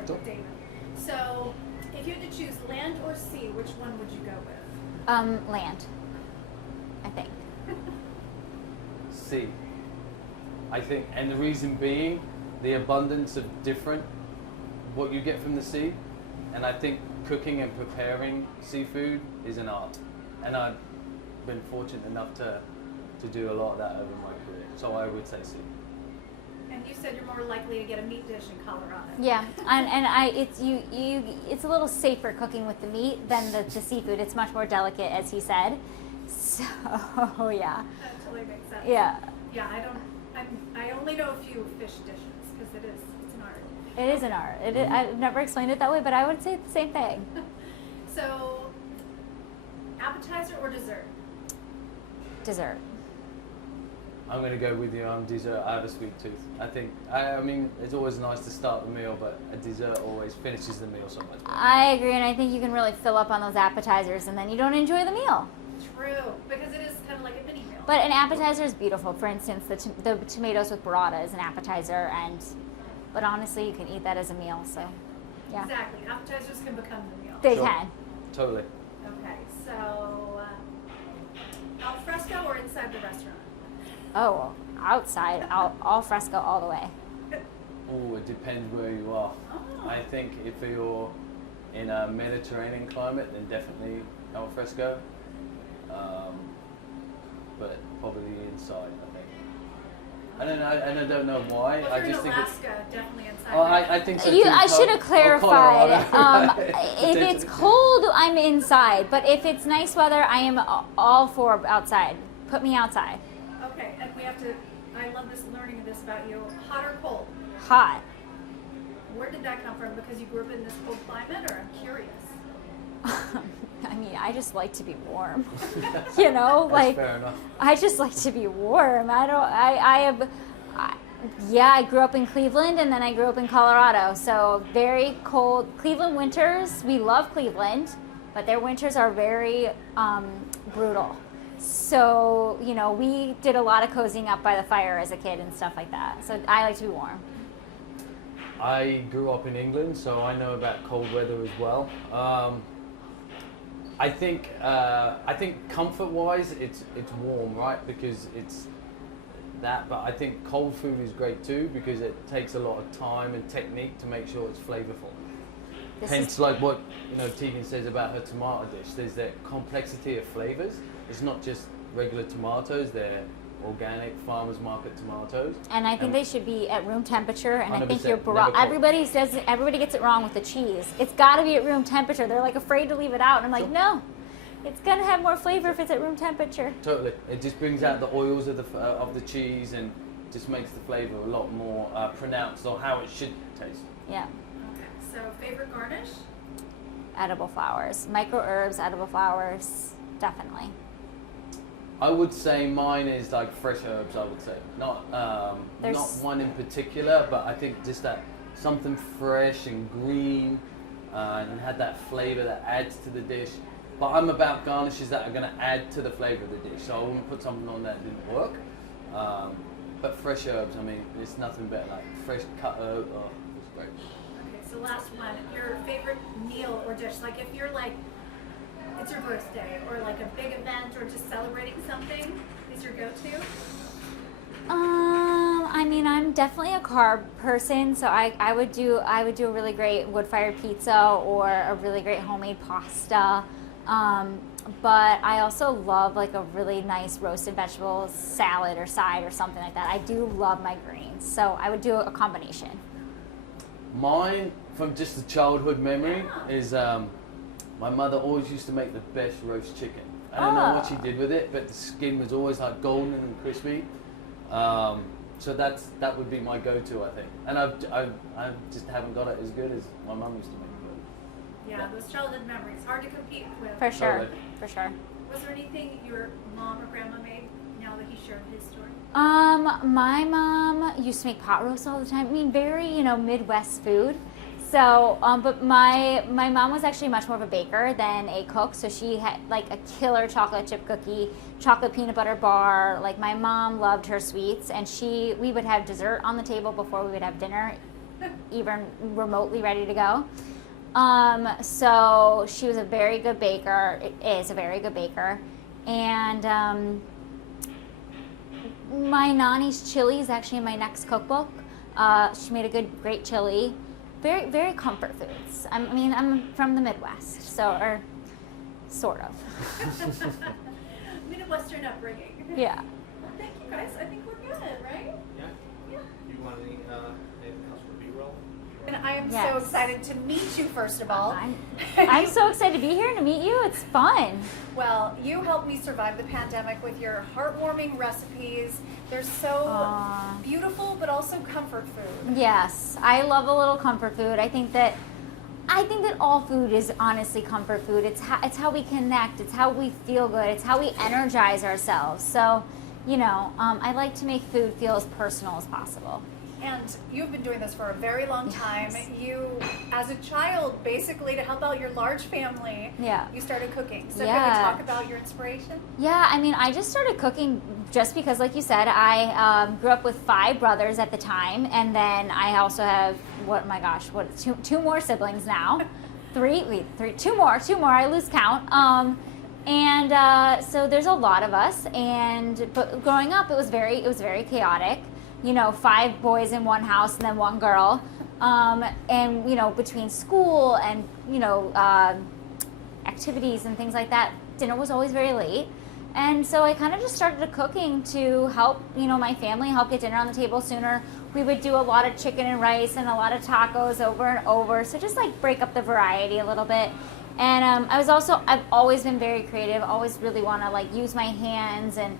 forth Sure. with Damon. So, if you had to choose land or sea, which one would you go with? Land, I think. Sea. I think, and the reason being the abundance of different what you get from the sea, and I think cooking and preparing seafood is an art, and I've been fortunate enough to do a lot of that over my career. So I would say sea. And you said you're more likely to get a meat dish in Colorado. Yeah, it's a little safer cooking with the meat than the seafood. It's much more delicate, as he said. So yeah. That totally makes sense. Yeah. Yeah, I only know a few fish dishes because it's an art. It is an art. I've never explained it that way, but I would say the same thing. So, appetizer or dessert? Dessert. I'm going to go with you on dessert. I have a sweet tooth. I mean, it's always nice to start the meal, but a dessert always finishes the meal so much better. I agree, and I think you can really fill up on those appetizers, and then you don't enjoy the meal. True, because it is kind of like a mini meal. But an appetizer is beautiful. For instance, the tomatoes with burrata is an appetizer, but honestly, you can eat that as a meal. So, yeah. Exactly. Appetizers can become the meal. They Sure. can. Totally. Okay, so al fresco or inside the restaurant? Oh, outside, al fresco all the way. Oh, it depends where you are. Oh. I think if you're in a Mediterranean climate, then definitely al fresco. But probably inside, I think. I don't know why. Well, I if you're just in think Alaska, definitely inside. Oh, I think so You, too. I should have clarified. Colorado. If it's cold, I'm inside. But if it's nice weather, I am all for outside. Put me outside. Okay, and we have to, I love this learning this about you. Hot or cold? Hot. Where did that come from? Because you grew up in this cold climate, or I'm curious? I mean, I just like to be warm. You know, That's like fair enough. I just like to be warm. I grew up in Cleveland and then I grew up in Colorado. So very cold. Cleveland winters, we love Cleveland, but their winters are very brutal. So, you know, we did a lot of cozying up by the fire as a kid and stuff like that. So I like to be warm. I grew up in England, so I know about cold weather as well. I think comfort-wise, it's warm, right? Because it's that. But I think cold food is great too because it takes a lot of time and technique to make sure it's flavorful. Hence, like what Tieghan says about her tomato dish. There's that complexity of flavors. It's not just regular tomatoes. They're organic farmers market tomatoes. And I think they should be at room temperature. And I think 100%, your never cold. everybody gets it wrong with the cheese. It's got to be at room temperature. They're like afraid to leave it out. And I'm like, Sure. no, it's gonna have more flavor if it's at room temperature. Totally. It just brings out the oils of the cheese and just makes the flavor a lot more pronounced or how it should taste. Yeah. Okay, so favorite garnish? Edible flowers, micro herbs, edible flowers, definitely. I would say mine is like fresh herbs. I would say not one in particular, but I think just that something fresh and green and had that flavor that adds to the dish. But I'm about garnishes that are going to add to the flavor of the dish, so I wouldn't put something on that didn't work. But fresh herbs, I mean, it's nothing better like fresh cut herb. Oh, it's great. Okay, so last one. Your favorite meal or dish? Like if you're like, it's your birthday or like a big event or just celebrating something, is your go-to? I mean, I'm definitely a carb person, so I would do a really great wood-fired pizza or a really great homemade pasta. But I also love like a really nice roasted vegetables salad or side or something like that. I do love my greens, so I would do a combination. Mine, from just a childhood memory, is my mother always used to make the best roast chicken. I don't know what she did with it, but the skin was always like golden and crispy. So that would be my go-to, I think. And I just haven't got it as good as my mum used to make it. Yeah, those childhood memories. Hard to compete with. For sure, Totally. for sure. Was there anything your mom or grandma made now that he shared his story? My mom used to make pot roast all the time. I mean, very, Midwest food. So, but my mom was actually much more of a baker than a cook. So she had like a killer chocolate chip cookie, chocolate peanut butter bar. Like my mom loved her sweets, and we would have dessert on the table before we would have dinner even remotely ready to go. So she was a very good baker, is a very good baker. And my Nani's chili is actually in my next cookbook. She made a great chili. Very, very comfort foods. I'm from the Midwest, or sort of. Midwestern upbringing. Yeah. Well, thank you guys. I think we're good, right? Yeah. Yeah. Do you want anything else for B-roll? And I am so Yes. excited to meet you, first of all. I'm so excited to be here and to meet you. It's fun. Well, you helped me survive the pandemic with your heartwarming recipes. They're so Aw. beautiful, but also comfort food. Yes, I love a little comfort food. I think that all food is honestly comfort food. It's how we connect. It's how we feel good. It's how we energize ourselves. So, I like to make food feel as personal as possible. And you've been doing this for a very long time. Yes. You, as a child, basically to help out your large family, Yeah. you started cooking. So Yeah. can we talk about your inspiration? Yeah, I just started cooking just because, like you said, I grew up with 5 brothers at the time, and then I also have two more siblings now, two more. I lose count. So there's a lot of us, but growing up it was very chaotic. 5 boys in one house and then 1 girl, and between school and activities and things like that, dinner was always very late. And so I kind of just started cooking to help, my family help get dinner on the table sooner. We would do a lot of chicken and rice and a lot of tacos over and over. So just like break up the variety a little bit. And I've always been very creative, always really want to use my hands, and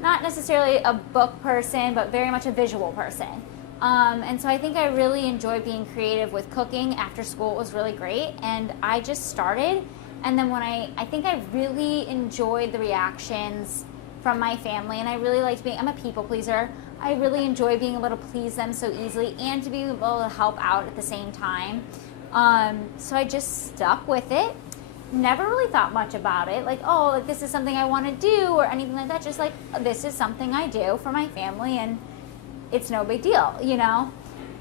not necessarily a book person, but very much a visual person. And so I think I really enjoy being creative with cooking. After school, it was really great. And I just started. And then when I think I really enjoyed the reactions from my family, and I really liked I'm a people pleaser. I really enjoy being able to please them so easily and to be able to help out at the same time. So I just stuck with it. Never really thought much about it, this is something I want to do or anything like that. Just this is something I do for my family, and it's no big deal,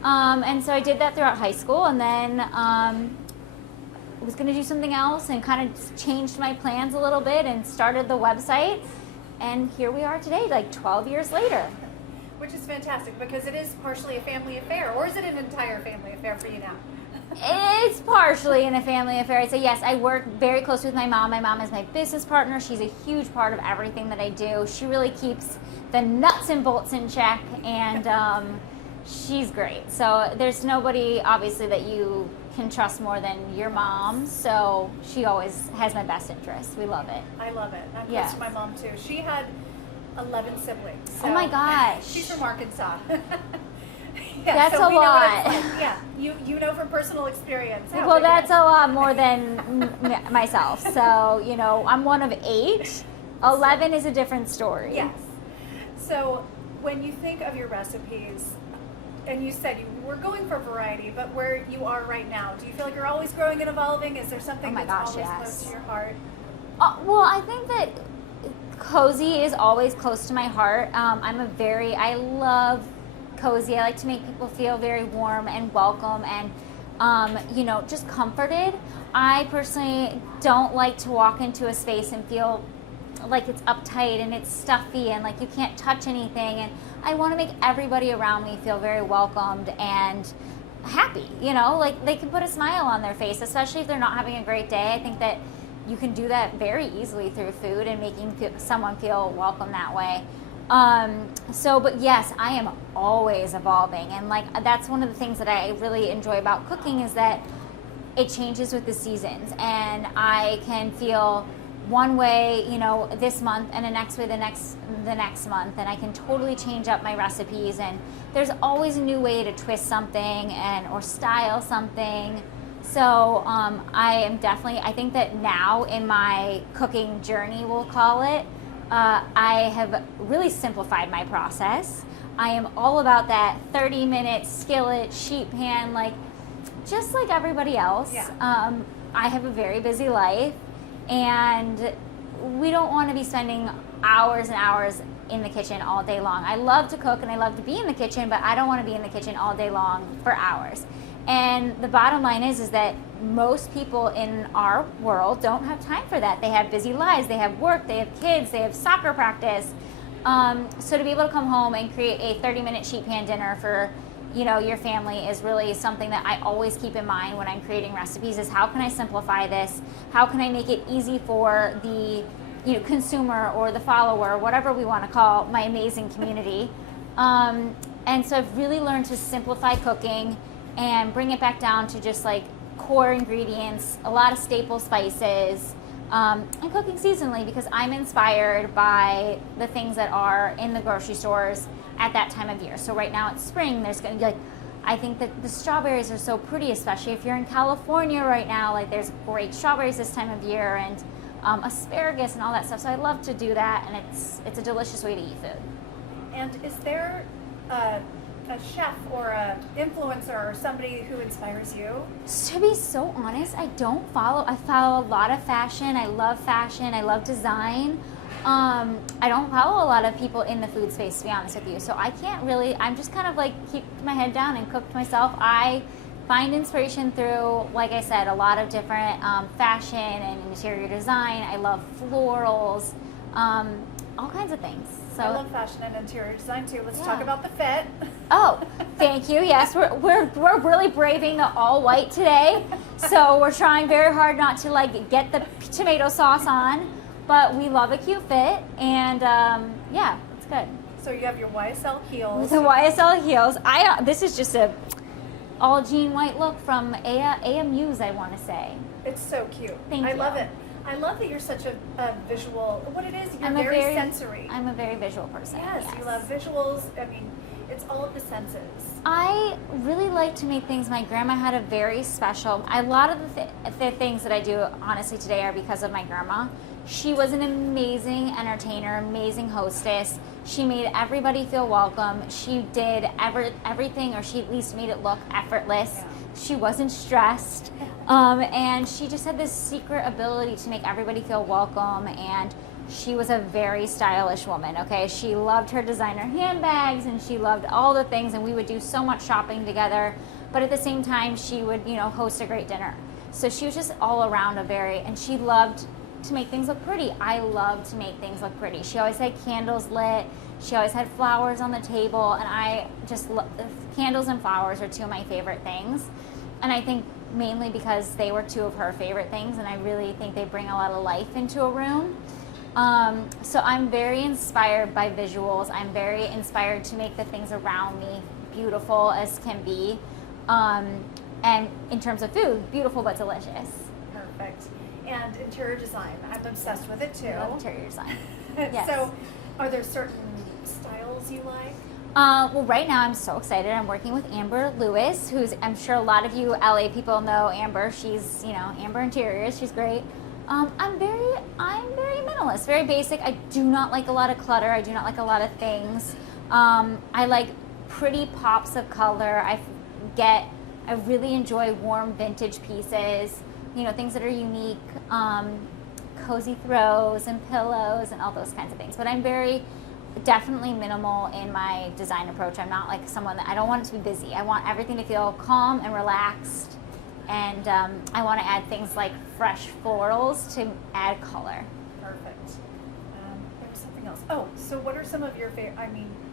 And so I did that throughout high school, and then I was going to do something else and kind of changed my plans a little bit and started the website. And here we are today, 12 years later. Which is fantastic because it is partially a family affair, or is it an entire family affair for you now? It's partially in a family affair. I'd say yes, I work very close with my mom. My mom is my business partner. She's a huge part of everything that I do. She really keeps the nuts and bolts in check, and she's great. So there's nobody, obviously, that you can trust more than your mom. So she always has my best interest. We love it. I love it. I'm Yeah. close to my mom, too. She had 11 siblings. Oh my gosh. She's from Arkansas. That's so a we know what lot. it's like. Yeah, you know from personal experience. how Well, big it that's is. a lot more than myself. So, I'm one of 8. 11 is a different story. Yes. So when you think of your recipes, and you said you were going for variety, but where you are right now, do you feel like you're always growing and evolving? Is there something Oh my that's gosh, always yes. close to your heart? Well, I think that cozy is always close to my heart. I love cozy. I like to make people feel very warm and welcome and, just comforted. I personally don't like to walk into a space and feel like it's uptight and it's stuffy and you can't touch anything. And I want to make everybody around me feel very welcomed and happy, they can put a smile on their face, especially if they're not having a great day. I think that you can do that very easily through food and making someone feel welcome that way. But yes, I am always evolving, and that's one of the things that I really enjoy about cooking is that it changes with the seasons, and I can feel one way, this month, and the next way the next month, and I can totally change up my recipes, and there's always a new way to twist something or style something. So I think that now in my cooking journey, we'll call it, I have really simplified my process. I am all about that 30-minute skillet, sheet pan, just like everybody else. Yeah. I have a very busy life, and we don't want to be spending hours and hours in the kitchen all day long. I love to cook and I love to be in the kitchen, but I don't want to be in the kitchen all day long for hours. And the bottom line is that most people in our world don't have time for that. They have busy lives, they have work, they have kids, they have soccer practice. So to be able to come home and create a 30-minute sheet pan dinner for your family is really something that I always keep in mind when I'm creating recipes, is how can I simplify this? How can I make it easy for the consumer or the follower, whatever we want to call my amazing community. And so I've really learned to simplify cooking and bring it back down to just like core ingredients, a lot of staple spices, and cooking seasonally, because I'm inspired by the things that are in the grocery stores at that time of year. So right now it's spring, there's going to be I think that the strawberries are so pretty, especially if you're in California right now. There's great strawberries this time of year, and asparagus and all that stuff. So I love to do that, and it's a delicious way to eat food. And is there a chef or a influencer or somebody who inspires you? To be so honest, I follow a lot of fashion. I love design. I don't follow a lot of people in the food space, to be honest with you. So I can't really, I'm just kind of keep my head down and cook to myself. I find inspiration through, like I said, a lot of different fashion and interior design. I love florals, all kinds of things. So I love fashion and interior design too. Let's talk about the fit. Oh, thank you. Yes, we're really braving the all white today. So we're trying very hard not to get the tomato sauce on, but we love a cute fit, and yeah, it's good. So you have your YSL heels. The YSL heels. This is just a all jean white look from AMU's, I want to say. It's so cute. Thank you. I love it. I love that you're such a visual. What it is, you're I'm very sensory. I'm a very visual person. Yes, you love visuals. I mean, it's all of the senses. I really like to make things. My grandma had a very special. A lot of the things that I do, honestly, today are because of my grandma. She was an amazing entertainer, amazing hostess. She made everybody feel welcome. She did everything, or she at least made it look effortless. Yeah. She wasn't stressed. And she just had this secret ability to make everybody feel welcome. And she was a very stylish woman, okay? She loved her designer handbags, and she loved all the things, and we would do so much shopping together. But at the same time, she would, host a great dinner. So she was just all around and she loved to make things look pretty. I love to make things look pretty. She always had candles lit. She always had flowers on the table, and I just love candles and flowers are two of my favorite things. And I think mainly because they were two of her favorite things, and I really think they bring a lot of life into a room. So I'm very inspired by visuals. I'm very inspired to make the things around me beautiful as can be. And in terms of food, beautiful but delicious. Perfect. And interior design, I'm obsessed with it too. I love interior design. Yes. So are there certain styles you like? Well, right now I'm so excited. I'm working with Amber Lewis, who's, I'm sure a lot of you LA people know Amber. She's, Amber Interiors. She's great. I'm very minimalist, very basic. I do not like a lot of clutter. I do not like a lot of things. I like pretty pops of color. I really enjoy warm vintage pieces, things that are unique, cozy throws and pillows and all those kinds of things. But I'm definitely minimal in my design approach. I'm not like someone I don't want it to be busy. I want everything to feel calm and relaxed. And I want to add things like fresh florals to add color. Perfect. There was something else. Oh, so what are some of your favorite,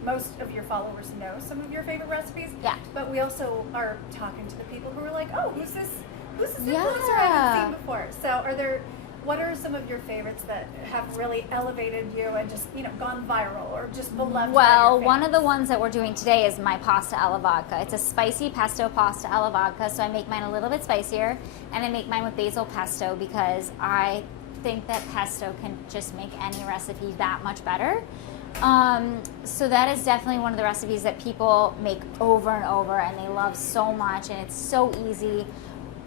most of your followers know some of your favorite recipes. Yeah. But we also are talking to the people who are like, oh, who's this influencer Yeah. I haven't seen before? So what are some of your favorites that have really elevated you and just, gone viral or just beloved? Well, one of the ones that we're doing today is my pasta alla vodka. It's a spicy pesto pasta alla vodka, so I make mine a little bit spicier, and I make mine with basil pesto because I think that pesto can just make any recipe that much better. So that is definitely one of the recipes that people make over and over, and they love so much, and it's so easy,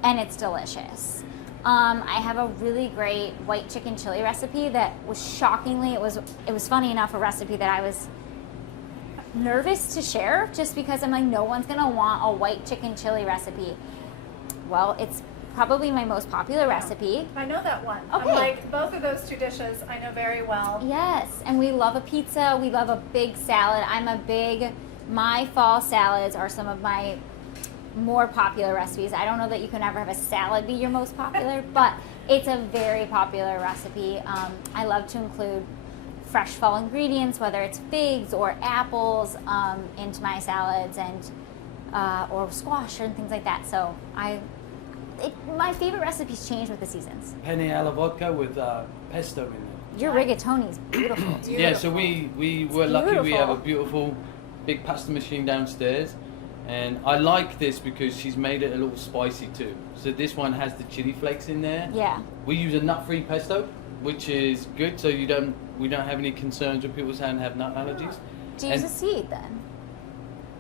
and it's delicious. I have a really great white chicken chili recipe that was shockingly, it was funny enough, a recipe that I was nervous to share just because I'm like, no one's gonna want a white chicken chili recipe. Well, it's probably my most popular recipe. I know that one. Okay. I'm like, both of those two dishes I know very well. Yes, and we love a pizza. We love a big salad. My fall salads are some of my more popular recipes. I don't know that you can ever have a salad be your most popular, but it's a very popular recipe. I love to include fresh fall ingredients, whether it's figs or apples, into my salads and or squash and things like that. So my favorite recipes change with the seasons. Penne alla vodka with pesto in it. Your rigatoni is beautiful. Yeah, so we were lucky. We have a beautiful. beautiful big pasta machine downstairs, and I like this because she's made it a little spicy too. So this one has the chili flakes in there. Yeah. We use a nut-free pesto, which is good, so we don't have any concerns with people saying they have nut allergies. Do you use a seed then?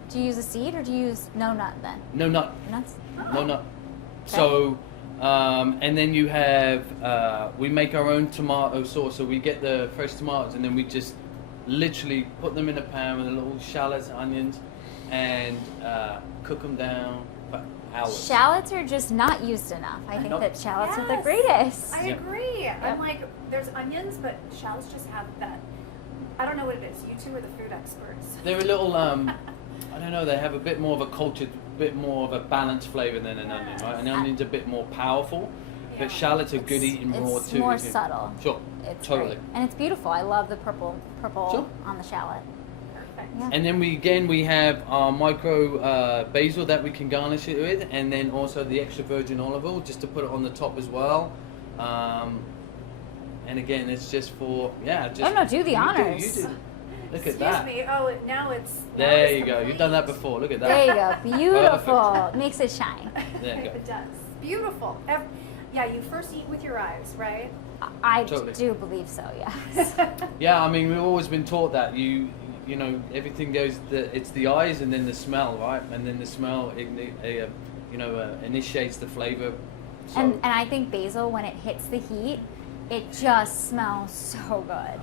Do you use a seed or do you use no nut then? No nut. Nuts? No nut. Okay. So, and then you have, we make our own tomato sauce. So we get the fresh tomatoes and then we just literally put them in a pan with a little shallots, onions, and cook them down for hours. Shallots are just not used enough. I think Nope. that shallots are the Yes. greatest. I Yeah. agree. I'm like, there's onions, but shallots just have that. I don't know what it is. You two are the food experts. They're a little, I don't know, they have a bit more of a cultured, bit more of a balanced flavour than an onion, right? An onion's a bit more powerful, Yeah. but shallots are good eating raw It's too. more if you- subtle. Sure, It's totally. great. And it's beautiful. I love the purple Sure. on the shallot. Perfect. Yeah. And then we have our micro basil that we can garnish it with, and then also the extra virgin olive oil just to put it on the top as well. And again, it's just for just. Oh, no, do the you honors. You do. Look Excuse at that. me. Oh, now it's. There you go. You've done that before. Look at that. There you go. Beautiful. Makes it shine. There you go. It does. Beautiful. Yeah, you first eat with your eyes, right? I Totally. do believe so, yes. Yeah, I mean, we've always been taught that you know, everything goes. It's the eyes and then the smell, right? And then the smell, initiates the flavor. So, And I think basil, when it hits the heat, it just smells so good.